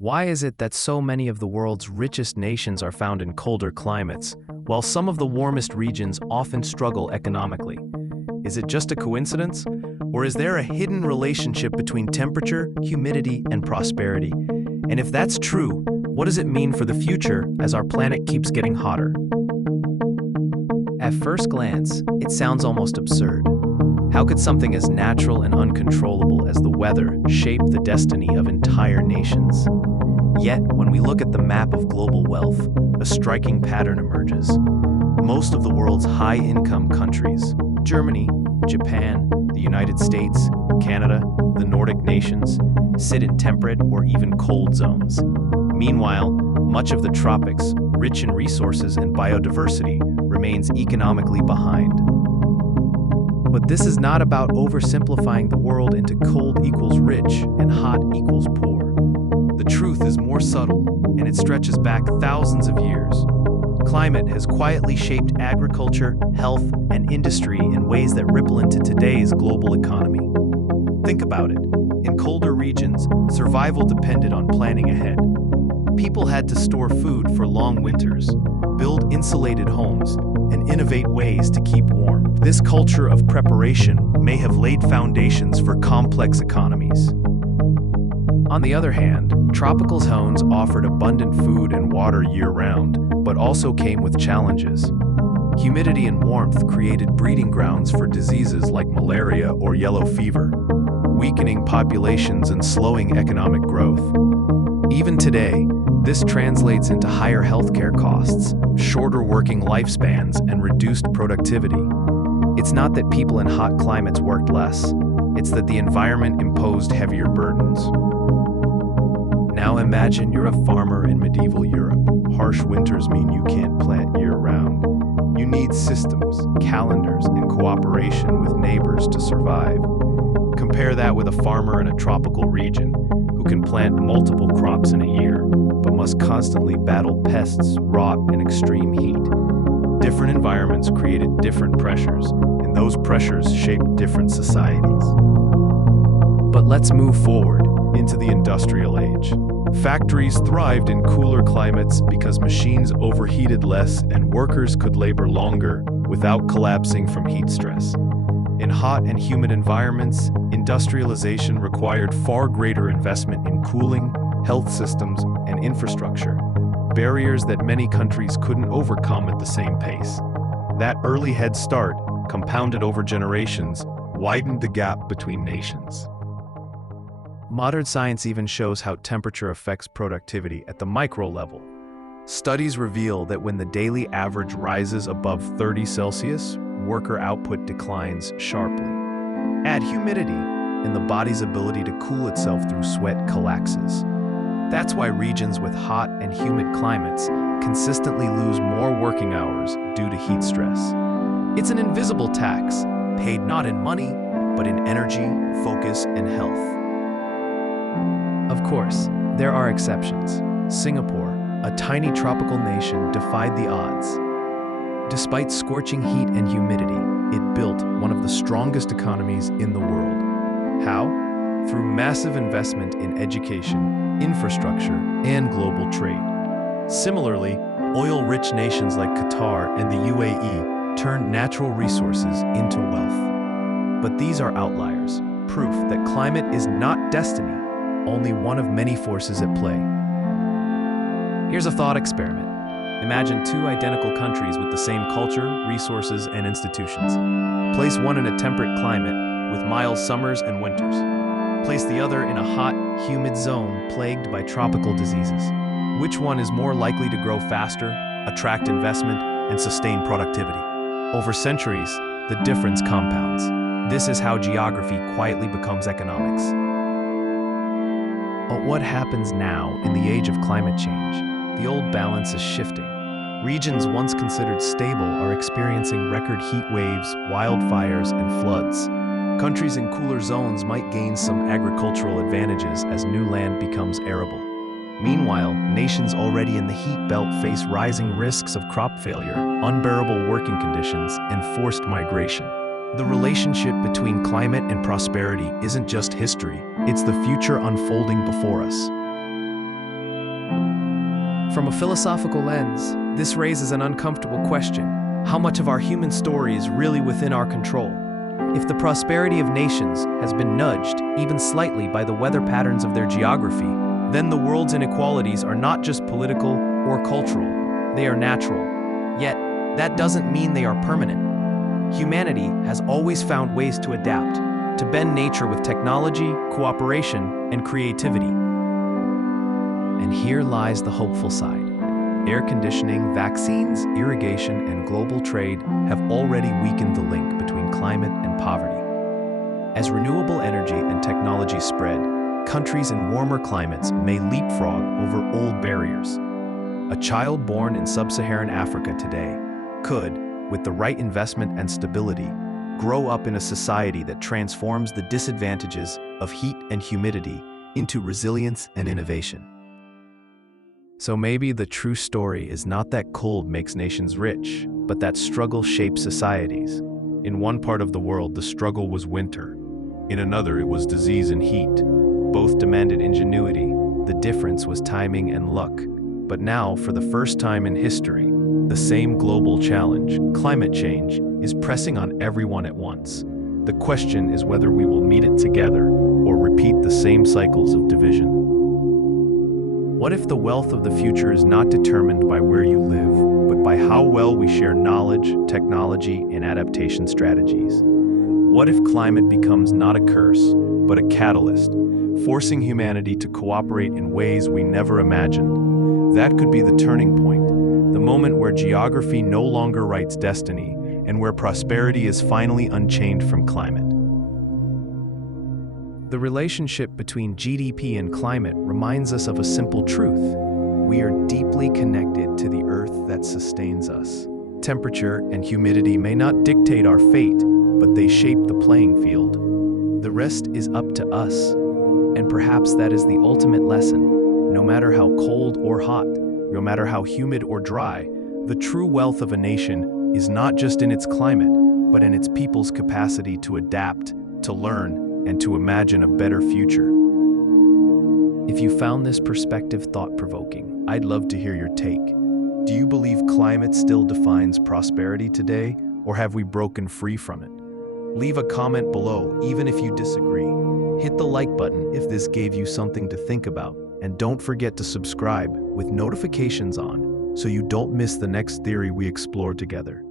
Why is it that so many of the world's richest nations are found in colder climates, while some of the warmest regions often struggle economically? Is it just a coincidence? Or is there a hidden relationship between temperature, humidity, and prosperity? And if that's true, what does it mean for the future as our planet keeps getting hotter? At first glance, it sounds almost absurd. How could something as natural and uncontrollable as the weather shape the destiny of entire nations? Yet, when we look at the map of global wealth, a striking pattern emerges. Most of the world's high-income countries, Germany, Japan, the United States, Canada, the Nordic nations, sit in temperate or even cold zones. Meanwhile, much of the tropics, rich in resources and biodiversity, remains economically behind. But this is not about oversimplifying the world into cold equals rich and hot equals poor. The truth is more subtle, and it stretches back thousands of years. Climate has quietly shaped agriculture, health, and industry in ways that ripple into today's global economy. Think about it. In colder regions, survival depended on planning ahead. People had to store food for long winters, build insulated homes, and innovate ways to keep warm. This culture of preparation may have laid foundations for complex economies. On the other hand, tropical zones offered abundant food and water year-round, but also came with challenges. Humidity and warmth created breeding grounds for diseases like malaria or yellow fever, weakening populations and slowing economic growth. Even today, this translates into higher healthcare costs, shorter working lifespans, and reduced productivity. It's not that people in hot climates worked less, it's that the environment imposed heavier burdens. Now imagine you're a farmer in medieval Europe. Harsh winters mean you can't plant year-round. You need systems, calendars, and cooperation with neighbors to survive. Compare that with a farmer in a tropical region who can plant multiple crops in a year, but must constantly battle pests, rot, and extreme heat. Different environments created different pressures, and those pressures shaped different societies. But let's move forward into the industrial age. Factories thrived in cooler climates because machines overheated less and workers could labor longer without collapsing from heat stress. In hot and humid environments, industrialization required far greater investment in cooling, health systems, and infrastructure, barriers that many countries couldn't overcome at the same pace. That early head start, compounded over generations, widened the gap between nations. Modern science even shows how temperature affects productivity at the micro level. Studies reveal that when the daily average rises above 30 Celsius, worker output declines sharply. Add humidity, and the body's ability to cool itself through sweat collapses. That's why regions with hot and humid climates consistently lose more working hours due to heat stress. It's an invisible tax, paid not in money, but in energy, focus, and health. Of course, there are exceptions. Singapore, a tiny tropical nation, defied the odds. Despite scorching heat and humidity, it built one of the strongest economies in the world. How? Through massive investment in education, infrastructure, and global trade. Similarly, oil-rich nations like Qatar and the UAE turned natural resources into wealth. But these are outliers, proof that climate is not destiny, only one of many forces at play. Here's a thought experiment. Imagine two identical countries with the same culture, resources, and institutions. Place one in a temperate climate with mild summers and winters. Place the other in a hot, humid zone plagued by tropical diseases. Which one is more likely to grow faster, attract investment, and sustain productivity? Over centuries, the difference compounds. This is how geography quietly becomes economics. But what happens now in the age of climate change? The old balance is shifting. Regions once considered stable are experiencing record heat waves, wildfires, and floods. Countries in cooler zones might gain some agricultural advantages as new land becomes arable. Meanwhile, nations already in the heat belt face rising risks of crop failure, unbearable working conditions, and forced migration. The relationship between climate and prosperity isn't just history, it's the future unfolding before us. From a philosophical lens, this raises an uncomfortable question. How much of our human story is really within our control? If the prosperity of nations has been nudged, even slightly, by the weather patterns of their geography, then the world's inequalities are not just political or cultural, they are natural. Yet, that doesn't mean they are permanent. Humanity has always found ways to adapt, to bend nature with technology, cooperation, and creativity. And here lies the hopeful side. Air conditioning, vaccines, irrigation, and global trade have already weakened the link between climate and poverty. As renewable energy and technology spread, countries in warmer climates may leapfrog over old barriers. A child born in sub-Saharan Africa today could, with the right investment and stability, grow up in a society that transforms the disadvantages of heat and humidity into resilience and innovation. So maybe the true story is not that cold makes nations rich, but that struggle shapes societies. In one part of the world, the struggle was winter. In another, it was disease and heat. Both demanded ingenuity. The difference was timing and luck. But now, for the first time in history, the same global challenge, climate change, is pressing on everyone at once. The question is whether we will meet it together or repeat the same cycles of division. What if the wealth of the future is not determined by where you live, but by how well we share knowledge, technology, and adaptation strategies? What if climate becomes not a curse, but a catalyst, forcing humanity to cooperate in ways we never imagined? That could be the turning point, the moment where geography no longer writes destiny, and where prosperity is finally unchained from climate. The relationship between GDP and climate reminds us of a simple truth. We are deeply connected to the earth that sustains us. Temperature and humidity may not dictate our fate, but they shape the playing field. The rest is up to us. And perhaps that is the ultimate lesson. No matter how cold or hot, no matter how humid or dry, the true wealth of a nation is not just in its climate, but in its people's capacity to adapt, to learn, and to imagine a better future. If you found this perspective thought-provoking, I'd love to hear your take. Do you believe climate still defines prosperity today, or have we broken free from it? Leave a comment below, even if you disagree. Hit the like button if this gave you something to think about, and don't forget to subscribe with notifications on so you don't miss the next theory we explore together.